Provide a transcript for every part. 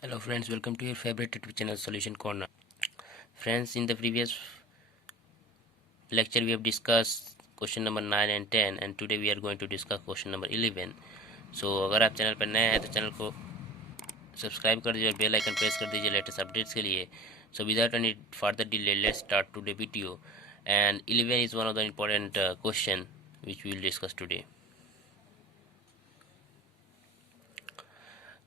Hello friends, welcome to your favorite YouTube channel Solution Corner. Friends, in the previous lecture we have discussed question number 9 and 10 and today we are going to discuss question number 11. So अगर आप channel पर नए हैं तो channel को subscribe कर दीजिए और बेल आइकन प्रेस कर दीजिए लेटेस्ट अपडेट्स के लिए. So without any further delay, let's start today video. And 11 is one of the important question which we will discuss today.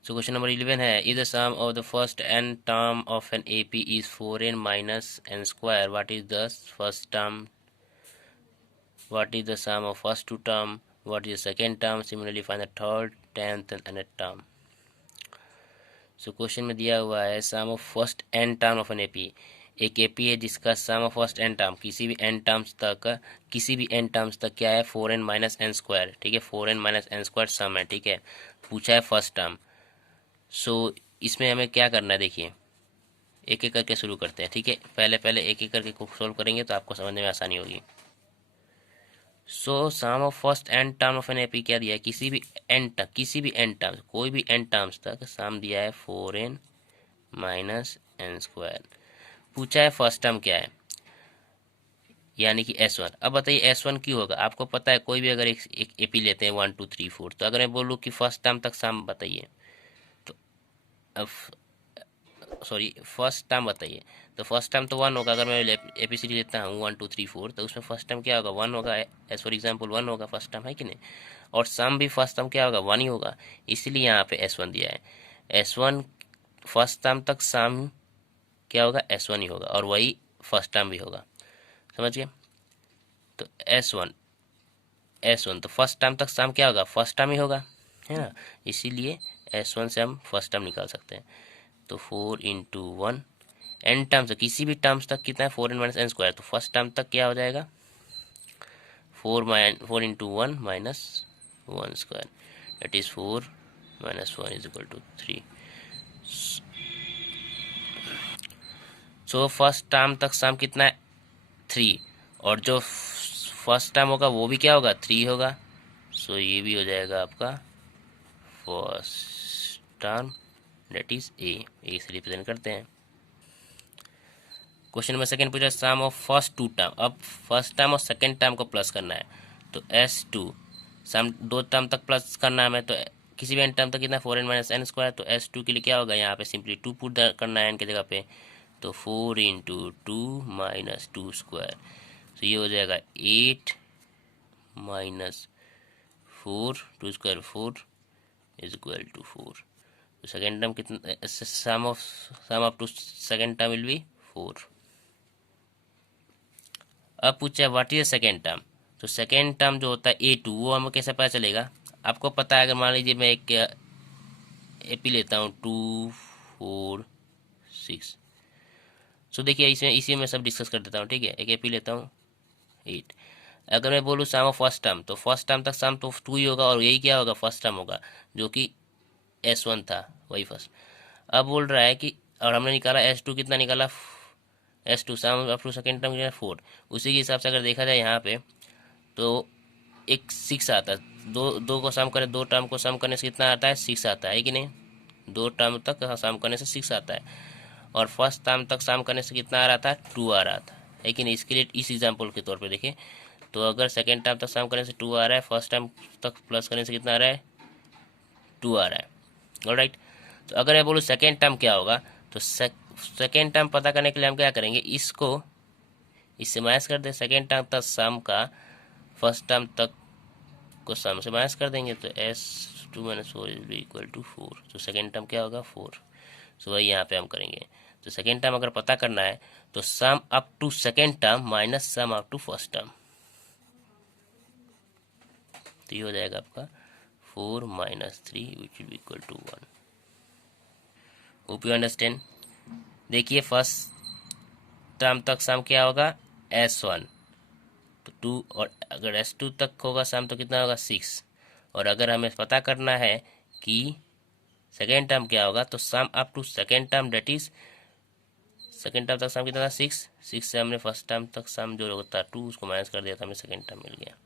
So question number 11 है if the sum of the first n term of an AP is 4n minus n square, what is the first term, what is the sum of first two term, what is the second term, similarly find the third, 10th and nth term. So question में दिया हुआ है sum of first n term of an AP. एक AP है जिसका sum of first n term किसी भी n terms तक क्या है 4n माइनस एन स्क्वायर. ठीक है, 4n माइनस एन स्क्वायर सम है. ठीक है, पूछा है फर्स्ट टर्म. सो इसमें हमें क्या करना है, देखिए एक एक करके शुरू करते हैं. ठीक है, पहले एक एक करके सोल्व करेंगे तो आपको समझने में आसानी होगी. So sum of first n term of an AP क्या दिया है, किसी भी एन टर्म्स कोई भी एन टर्म्स तक सम दिया है 4n माइनस एन स्क्वायर. पूछा है फर्स्ट टर्म क्या है, यानी कि S1. अब बताइए S1 क्यों होगा, आपको पता है कोई भी अगर एक एपी लेते हैं 1 2 3 4, तो अगर मैं बोलूँ कि फर्स्ट टर्म तक सम बताइए, तो अब सॉरी फर्स्ट टर्म बताइए, तो फर्स्ट टर्म तो 1 होगा. अगर मैं एपीसीडी लेता हूँ 1 2 3 4, तो उसमें फर्स्ट टर्म क्या होगा 1 होगा. एज फॉर एग्जांपल 1 होगा फर्स्ट टर्म, है कि नहीं. और सम भी फर्स्ट टर्म क्या होगा 1 ही होगा, इसलिए यहाँ पे S1 दिया है. S1 फर्स्ट टर्म तक सम क्या होगा S1 ही होगा और वही फर्स्ट टर्म भी होगा. समझ गए. तो S1 तो फर्स्ट टर्म तक सम क्या होगा फर्स्ट टर्म ही होगा, है ना. इसीलिए S1 से हम फर्स्ट टर्म निकाल सकते हैं. तो 4 इंटू 1 एन टर्म्स किसी भी टर्म्स तक कितना है 4n माइनस एन स्क्वायर, तो फर्स्ट टर्म तक क्या हो जाएगा 4 into 1 minus 1 square, that is 4 minus 1 is equal to 3. So first term तक सम कितना है 3, और जो फर्स्ट टर्म होगा वो भी क्या होगा 3 होगा. सो ये भी हो जाएगा आपका first term, that is a से रिप्रेजेंट करते हैं. क्वेश्चन नंबर सेकंड पूछा सम ऑफ फर्स्ट टू टर्म. अब फर्स्ट टर्म और सेकंड टर्म को प्लस करना है, तो S2 सम दो टर्म तक प्लस करना है हमें, तो किसी भी एन टर्म तक कितना 4n माइनस एन स्क्वायर, तो S2 के लिए क्या होगा यहाँ पे सिंपली 2 पुट करना है एन की जगह पे, तो 4 इंटू 2 माइनस 2 स्क्वायर. तो ये हो जाएगा 8 minus 4 2 square 4 is equal to 4. तो सेकेंड टर्म कितना sum of two second term will be 4. अब पूछा है व्हाट इज सेकेंड टर्म, तो सेकेंड टर्म जो होता है A2 वो हमें कैसे पता चलेगा. आपको पता है अगर मान लीजिए मैं एक एपी लेता हूँ 2 4 6. सो देखिए इसमें इसी में सब डिस्कस कर देता हूँ. ठीक है, एक एपी लेता हूँ 8. अगर मैं बोलूँ सम ऑफ फर्स्ट टर्म, तो फर्स्ट टर्म तक सम तो 2 ही होगा और यही क्या होगा फर्स्ट टर्म होगा जो कि S1 था वही फर्स्ट. अब बोल रहा है कि और हमने निकाला S2 कितना निकाला S2 sum up to second term 4. उसी के हिसाब से अगर देखा जाए यहाँ पे तो एक 6 आता है. दो दो को सम करें, दो टर्म को सम करने से कितना आता है 6 आता है कि नहीं. दो टर्म तक सम करने से 6 आता है और फर्स्ट टर्म तक सम करने से कितना आ रहा था 2 आ रहा था, है कि नहीं. इसके लिए इस एग्जाम्पल के तौर पे देखें तो अगर सेकेंड टर्म तक सम करने से 2 आ रहा है, फर्स्ट टर्म तक प्लस करने से कितना आ रहा है 2 आ रहा है. ऑलराइट. तो अगर मैं बोलूँ सेकेंड टर्म क्या होगा, तो सेकेंड टर्म पता करने के लिए हम क्या करेंगे, इसको इससे माइनस कर दें. सेकेंड टर्म तक सम का फर्स्ट टर्म तक को सम से माइनस कर देंगे, तो S2 minus 4 is equal to 4. तो सेकेंड टर्म क्या होगा 4. सो वही यहाँ पे हम करेंगे. तो सेकेंड टर्म अगर पता करना है तो sum up to second term minus sum up to first term, तो ये हो जाएगा आपका 4 माइनस 3 which will be equal to 1. Hope you understand. देखिए फर्स्ट टर्म तक सम क्या होगा S1 तो 2, और अगर S2 तक होगा सम तो कितना होगा 6. और अगर हमें पता करना है कि सेकेंड टर्म क्या होगा, तो sum up to second term that is second term तक सम कितना था 6 से हमने फर्स्ट टर्म तक सम जो होता 2 उसको माइनस कर दिया था, हमें सेकेंड टर्म मिल गया.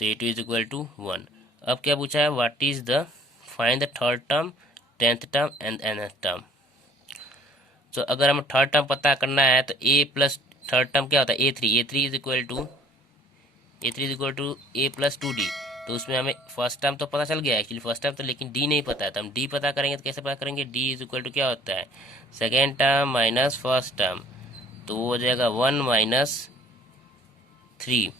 तो A2 इज इक्वल टू 1. अब क्या पूछा है what is the find the third term, 10th term and nth term. तो अगर हमें थर्ड टर्म पता करना है तो a प्लस थर्ड टर्म क्या होता है, a three is equal to a plus 2d। तो उसमें हमें फर्स्ट टर्म तो पता चल गया एक्चुअली फर्स्ट टर्म तो, लेकिन डी नहीं पता है। तो हम डी पता करेंगे तो कैसे पता करेंगे, डी इज इक्वल टू क्या होता है, second term minus first term, तो वो हो जाएगा 1 माइनस 3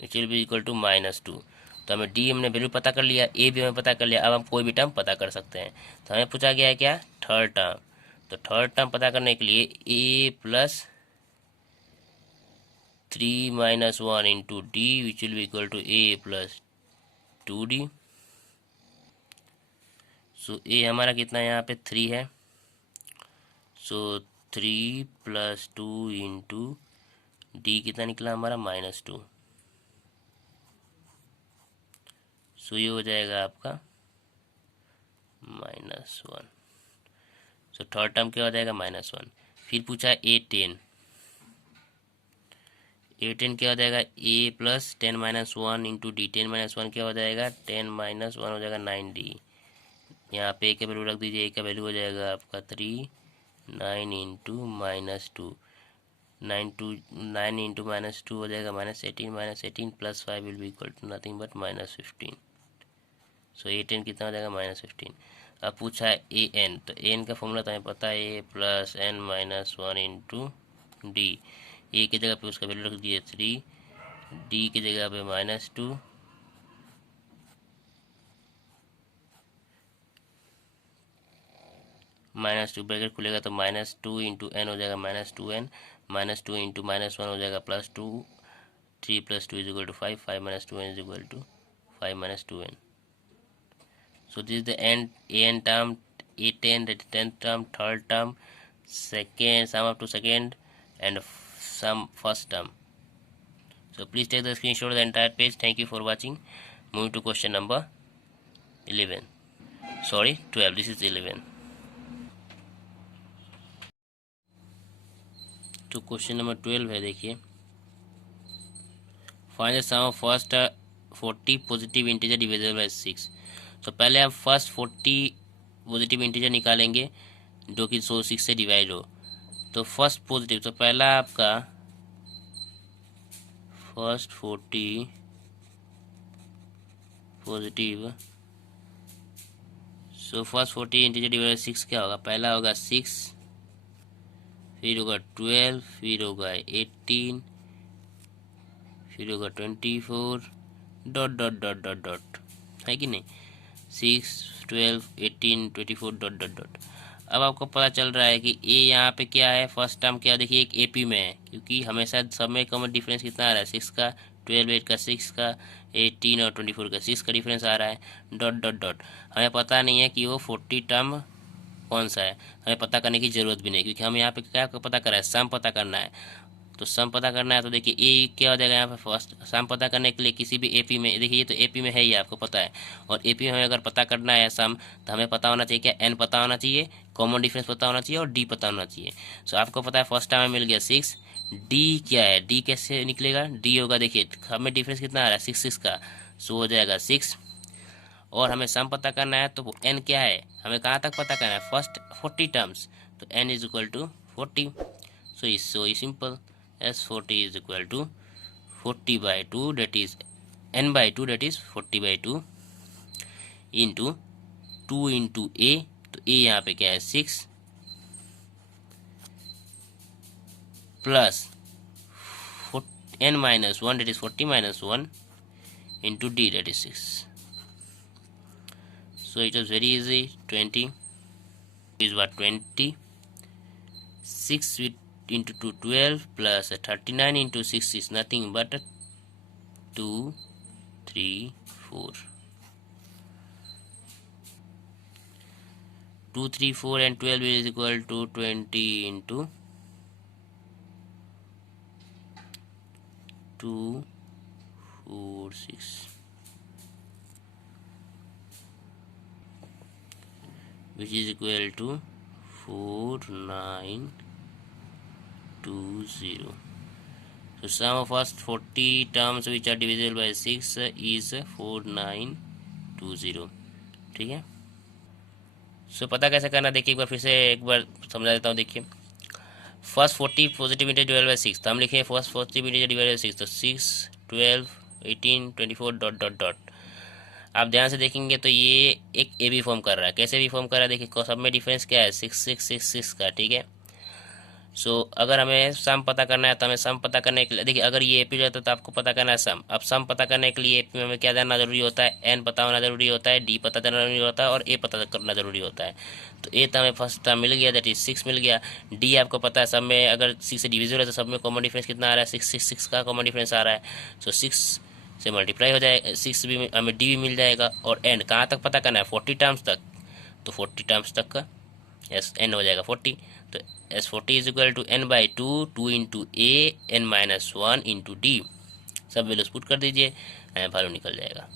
which will be equal to -2। तो हमें डी हमने वैल्यू पता कर लिया, ए भी हमें पता कर लिया, अब हम कोई भी टर्म पता कर सकते हैं। तो हमें पूछा गया है क्या, थर्ड टर्म। तो थर्ड टर्म पता करने के लिए a plus 3 minus 1 into d which will be equal to a plus 2d। So a हमारा कितना यहाँ पे 3 है, सो 3 प्लस 2 इंटू डी कितना निकला हमारा -2। सो ये हो जाएगा आपका -1। सो थर्ड टर्म क्या हो जाएगा -1। फिर पूछा है A10, A10 क्या हो जाएगा, a plus 10 minus 1 into d, 10 minus 1 क्या हो जाएगा, 10 माइनस 1 हो जाएगा 9d। यहाँ पे ए का वैल्यू रख दीजिए, ए का वैल्यू हो जाएगा आपका 3, 9 इंटू -2, 9 इंटू -2 हो जाएगा -18 plus 5 will be equal to nothing but -15। So A10 कितना हो जाएगा, -15। अब पूछा है an, तो an का फॉर्मूला तो हमें पता है, a plus n minus 1 into d. A की जगह पे उसका वैल्यू रख दिए 3, डी की जगह पे -2, -2 ब्रैकेट खुलेगा तो -2 इंटू एन हो जाएगा -2n, -2 इंटू -1 हो जाएगा +2, 3 + 2 is equal to 5, 5 - 2n is equal to 5 - 2n। So this is the an term, A10, that is 10th term, third term, second sum up to second, and sum first term. So please take the screenshot of the entire page. Thank you for watching. Moving to question number 11. Sorry, 12. This is 11. तो question number 12 है, देखिए, find the sum of first 40 positive integer divisible by 6। तो पहले हम first 40 positive integer निकालेंगे जो कि 6 से डिवाइड हो। तो फर्स्ट पॉजिटिव, तो पहला आपका first 40 positive, so first 40 integer divide 6 क्या होगा, पहला होगा 6, फिर होगा 12, फिर होगा 18, फिर होगा 24, dot dot dot dot dot, है कि नहीं, 6, 12, 18, 24, डॉट डॉट डॉट। अब आपको पता चल रहा है कि ए यहाँ पे क्या है, फर्स्ट टर्म क्या, देखिए एक एपी में है, क्योंकि हमेशा सब में कॉमन डिफरेंस कितना आ रहा है, 6 का, 12 8 का 6 का, 18 और 24 का 6 का डिफरेंस आ रहा है, डॉट डॉट डॉट। हमें पता नहीं है कि वो 40 टर्म कौन सा है, हमें पता करने की ज़रूरत भी नहीं, क्योंकि हम यहाँ पे क्या पता कर रहे हैं, सम पता करना है। तो सम पता करना है तो देखिए ए क्या हो जाएगा यहाँ पे, फर्स्ट सम पता करने के लिए किसी भी एपी में, देखिए ये तो एपी में है ही, आपको पता है, और एपी में हमें अगर पता करना है सम, तो हमें पता होना चाहिए क्या, एन पता होना चाहिए, कॉमन डिफरेंस पता होना चाहिए और डी पता होना चाहिए। सो आपको पता है फर्स्ट टाइम में मिल गया 6, डी क्या है, डी कैसे निकलेगा, डी होगा, देखिए हमें डिफरेंस कितना आ रहा है 6 का, सो हो जाएगा 6। और हमें सम पता करना है तो एन क्या है, हमें कहाँ तक पता करना है, फर्स्ट 40 टर्म्स, तो n is equal to 40। So is simple, as 40 is equal to 40 by 2, that is n by 2, that is 40 by 2 into 2 into a, तो a यहाँ पे क्या है 6 plus n minus 1, that is 40 minus 1 into d, that is 6. So it was very easy. 20 is what, 20, 6 with into 2 12 plus 39 into 6 is nothing but 2 3 4, 2 3 4 and 12 is equal to 20 into 2 4 6, which is equal to 4 9 2 0. So sum of first 40 terms which are divisible by 6 is 4 9 2 0. ठीक है। सो पता कैसे करना, देखिए एक बार फिर से एक बार समझा देता हूँ। देखिए first 40 positive integer divide by 6, तो हम लिखेंगे first positive integer divide by 6, तो 6 12 18 24 डॉट डॉट डॉट। आप ध्यान से देखेंगे तो ये एक ए बी फॉर्म कर रहा है। कैसे भी फॉर्म कर रहा है, देखिए सब में डिफरेंस क्या है, 6 6 6 6 का, ठीक है। सो अगर हमें सम पता करना है तो हमें सम पता करने के लिए, देखिए अगर ये एपी रहता तो आपको पता करना है सम। अब सम पता करने के लिए एपी में हमें क्या जानना जरूरी होता है, एन पता होना जरूरी होता है, डी पता करना जरूरी होता है और ए पता करना जरूरी होता है। तो ए तो हमें फर्स्ट टर्म मिल गया, दैट इज 6 मिल गया। डी आपको पता है सब में अगर 6 से डिविजिबल है तो सब में कॉमन डिफरेंस कितना आ रहा है, 6 6 6 का कॉमन डिफरेंस आ रहा है। सो 6 से मल्टीप्लाई हो जाए, 6 भी हमें डी भी मिल जाएगा। और एन कहाँ तक पता करना है, 40 टर्म्स तक, तो 40 टर्म्स तक का एस एन हो जाएगा 40। तो s 40 is equal to n by two, two into a n minus one into d, सब वैल्यूज पुट कर दीजिए, वैल्यू निकल जाएगा।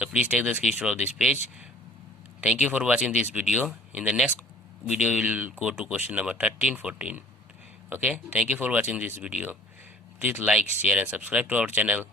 तो please take the screenshot of this page. Thank you for watching this video. In the next video we will go to question number 13 14. Okay, thank you for watching this video. Please like, share and subscribe to our channel.